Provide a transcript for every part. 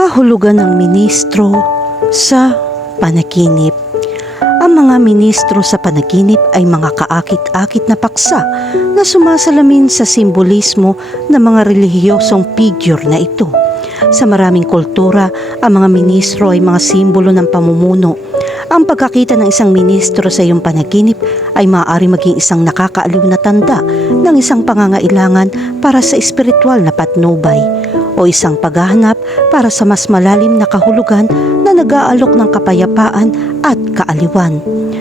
Kahulugan ng ministro sa panaginip. Ang mga ministro sa panaginip ay mga kaakit-akit na paksa na sumasalamin sa simbolismo ng mga relihiyosong figure na ito. Sa maraming kultura, ang mga ministro ay mga simbolo ng pamumuno. Ang pagkakita ng isang ministro sa iyong panaginip ay maaari maging isang nakakaaliw na tanda ng isang pangangailangan para sa espiritual na patnubay o isang paghahanap para sa mas malalim na kahulugan na nag-aalok ng kapayapaan at kaaliwan.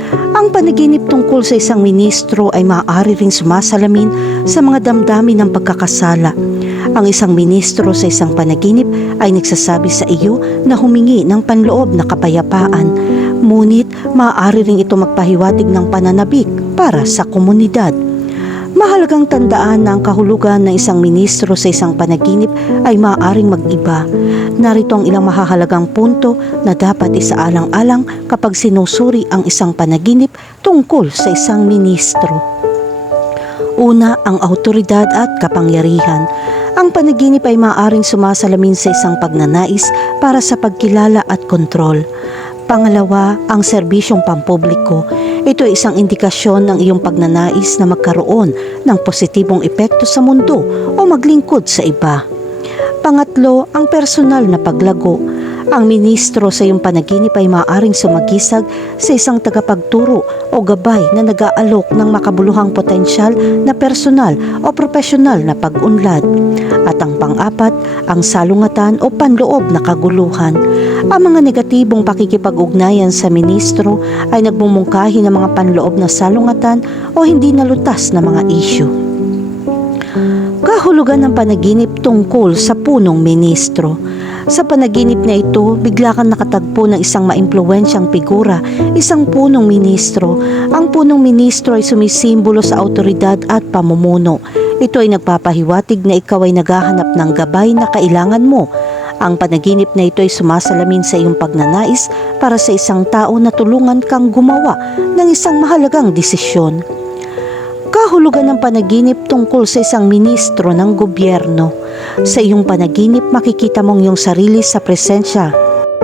Ang panaginip tungkol sa isang ministro ay maaari ring sumasalamin sa mga damdamin ng pagkakasala. Ang isang ministro sa isang panaginip ay nagsasabi sa iyo na humingi ng panloob na kapayapaan. Ngunit maaari ring ito magpahiwatig ng pananabik para sa komunidad. Mahalagang tandaan na ang kahulugan ng isang ministro sa isang panaginip ay maaaring mag-iba. Narito ang ilang mahahalagang punto na dapat isaalang-alang kapag sinusuri ang isang panaginip tungkol sa isang ministro. Una, ang autoridad at kapangyarihan. Ang panaginip ay maaaring sumasalamin sa isang pagnanais para sa pagkilala at kontrol. Pangalawa, ang serbisyong pampubliko. Ito ay isang indikasyon ng iyong pagnanais na magkaroon ng positibong epekto sa mundo o maglingkod sa iba. Pangatlo, ang personal na paglago. Ang ministro sa iyong panaginip ay maaaring sumagisag sa isang tagapagturo o gabay na nag-aalok ng makabuluhang potensyal na personal o profesional na pag-unlad. At ang pang-apat, ang salungatan o panloob na kaguluhan. Ang mga negatibong pakikipag-ugnayan sa ministro ay nagmumungkahi ng mga panloob na salungatan o hindi nalutas na mga issue. Kahulugan ng panaginip tungkol sa punong ministro. Sa panaginip na ito, bigla kang nakatagpo ng isang maimpluwensyang figura, isang punong ministro. Ang punong ministro ay sumisimbolo sa autoridad at pamumuno. Ito ay nagpapahiwatig na ikaw ay naghahanap ng gabay na kailangan mo. Ang panaginip na ito ay sumasalamin sa iyong pagnanais para sa isang tao na tulungan kang gumawa ng isang mahalagang desisyon. Kahulugan ng panaginip tungkol sa isang ministro ng gobyerno. Sa iyong panaginip makikita mong iyong sarili sa presensya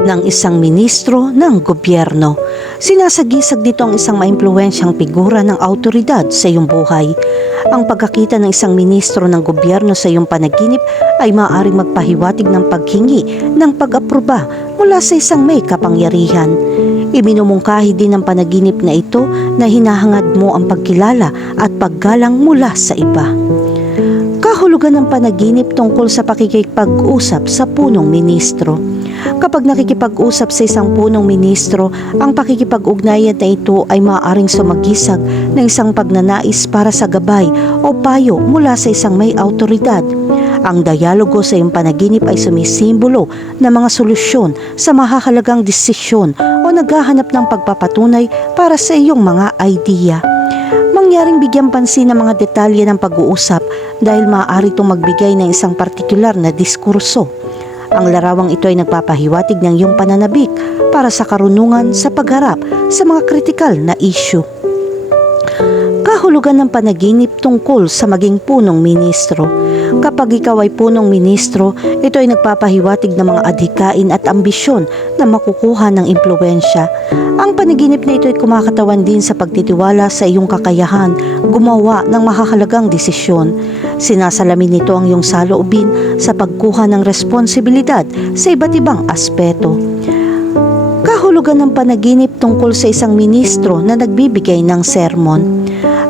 ng isang ministro ng gobyerno. Sinasagisag dito ang isang maimpluwensyang figura ng autoridad sa iyong buhay. Ang pagkakita ng isang ministro ng gobyerno sa iyong panaginip ay maaaring magpahiwatig ng paghingi ng pag-aproba mula sa isang may kapangyarihan. Iminumungkahi din ng panaginip na ito na hinahangad mo ang pagkilala at paggalang mula sa iba. Kahulugan ng panaginip tungkol sa pakikipag-usap sa punong ministro. Kapag nakikipag-usap sa isang punong ministro, ang pakikipag-ugnayan na ito ay maaaring sumagisag ng isang pagnanais para sa gabay o payo mula sa isang may autoridad. Ang dialogo sa iyong panaginip ay sumisimbolo ng mga solusyon sa mahahalagang desisyon o naghahanap ng pagpapatunay para sa iyong mga idea. Mangyaring bigyan pansin ng mga detalye ng pag-uusap dahil maaari itong magbigay ng isang partikular na diskurso. Ang larawang ito ay nagpapahiwatig ng iyong pananabik para sa karunungan sa pagharap sa mga kritikal na issue. Kahulugan ng panaginip tungkol sa maging punong ministro. Kapag ikaw ay punong ministro, ito ay nagpapahiwatig ng mga adhikain at ambisyon na makukuha ng impluensya. Ang panaginip na ito ay kumakatawan din sa pagtitiwala sa iyong kakayahan gumawa ng mahahalagang desisyon. Sinasalamin nito ang iyong saloobin sa pagkuha ng responsibilidad sa iba't ibang aspeto. Kahulugan ng panaginip tungkol sa isang ministro na nagbibigay ng sermon.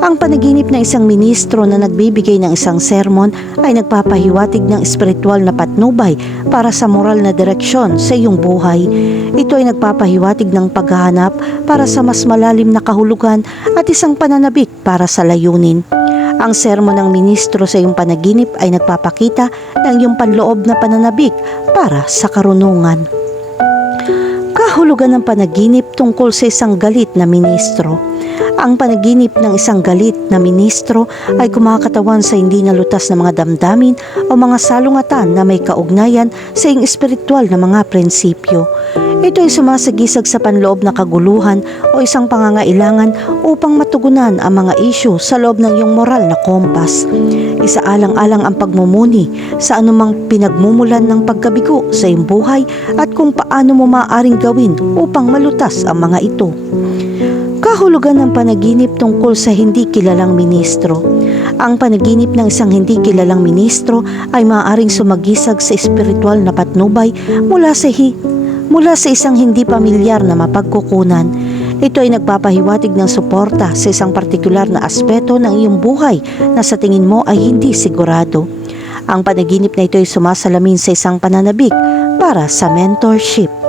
Ang panaginip ng isang ministro na nagbibigay ng isang sermon ay nagpapahiwatig ng espiritual na patnubay para sa moral na direksyon sa iyong buhay. Ito ay nagpapahiwatig ng paghahanap para sa mas malalim na kahulugan at isang pananabik para sa layunin. Ang sermon ng ministro sa iyong panaginip ay nagpapakita ng iyong panloob na pananabik para sa karunungan. Kahulugan ng panaginip tungkol sa isang galit na ministro. Ang panaginip ng isang galit na ministro ay kumakatawan sa hindi nalutas na mga damdamin o mga salungatan na may kaugnayan sa iyong espiritual na mga prinsipyo. Ito ay sumasagisag sa panloob na kaguluhan o isang pangangailangan upang matugunan ang mga isyu sa loob ng iyong moral na kompas. Isaalang-alang ang pagmumuni sa anumang pinagmumulan ng pagkabigo sa iyong buhay at kung paano mo maaaring gawin upang malutas ang mga ito. Kahulugan ng panaginip tungkol sa hindi kilalang ministro. Ang panaginip ng isang hindi kilalang ministro ay maaaring sumagisag sa espiritual na patnubay mula sa hi mula sa isang hindi pamilyar na mapagkukunan. Ito ay nagpapahiwatig ng suporta sa isang partikular na aspeto ng iyong buhay na sa tingin mo ay hindi sigurado. Ang panaginip na ito ay sumasalamin sa isang pananabik para sa mentorship.